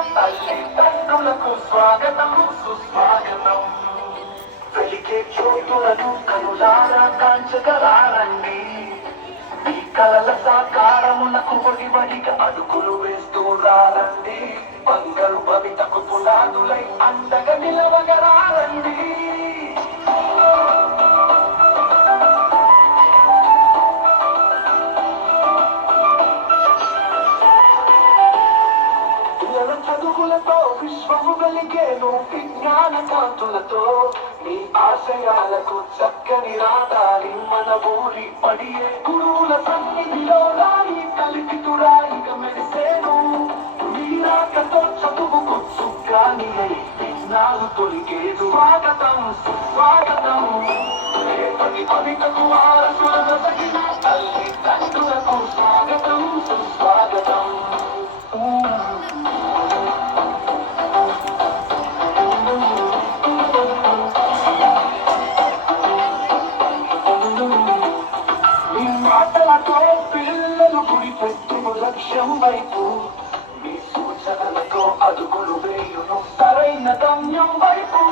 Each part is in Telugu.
తల్లిదండ్రులకు స్వాగతం సుస్వాగతం. వెలిగే జ్యోతులను కనులారా కాంచగలారండి. ఈ కలల సాకారమునకు ఒడివడిగా అడుగులు వేస్తూ రారండి. బంగారు భవితకు పునాదులై అండగా నిలవగరారండి. చదువులతో విశ్వము వెలిగేను విజ్ఞాన కాంతులతో. నీ ఆశయాలకు చక్కని రాదాలి మన ఊరి పడియే. గురువుల సన్నిధిలో రాయి కలిపితురాయిగా మెరిసేను. నీరాకతో చదువుకు సుఖాని విఘ్నాలు తొలిగేదు. స్వాగతం సుస్వాగతం. రేపటి కవితకు వారసులను తగిన తల్లిదండ్రులకు స్వాగతం సుస్వాగతం. పిల్లలు గురి పెట్టును లక్ష్యం వైపు. మీ సూచనలతో అదుగులు వేయును సరైన గమ్యం వైపు.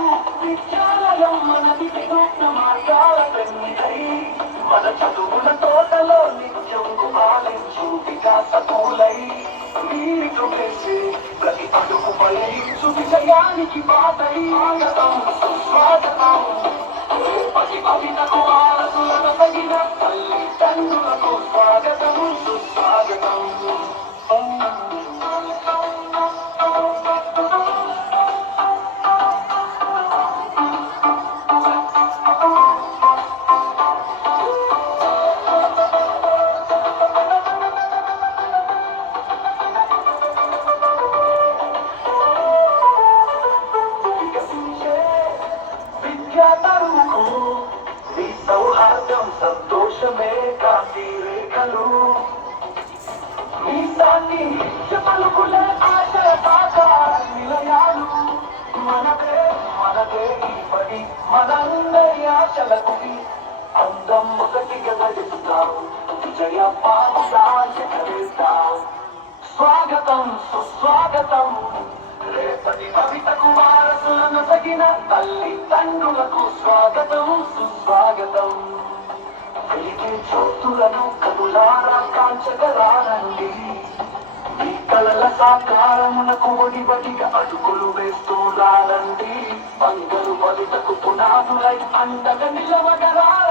విద్యాలయం మనది వినూత్న మార్గాల పెన్నిదై. మన చదువుల తోటలో నిత్యం ఆలించు వికాస పూలై. నీరు వేసి ప్రతి అడుగు ఫలించు విజయానికి బాటై. స్వాగతం సుస్వాగతం. రేపటి కవితకు వారసులను తగిన తల్లిదండ్రులకు స్వాగతం సుస్వాగతం. విద్యాతరులకు నీ సౌహార్దం సంతోషమే కాంతి రేఖలు. నీ సాటి పలుకులే ఆశయ సాకార నిలయాలు. మనదే మనదే ఈ పడి మనందరి ఆశలకు అందం ఒకటిగా నడుస్తాం. విజయ పాదాం. స్వాగతం సుస్వాగతం. రేపటి కవితకు వారసులను తగిన తల్లిదండ్రులకు స్వాగతం సుస్వాగతం. వెలిగే జ్యోతులను కనులారా కాంచగలారండి. ఈ కలల సాకారమునకు ఒడివడిగా అడుగులు వేస్తూ రారండి. బంగారు భవితకు పునాదులై అండగా నిలవగలారండి.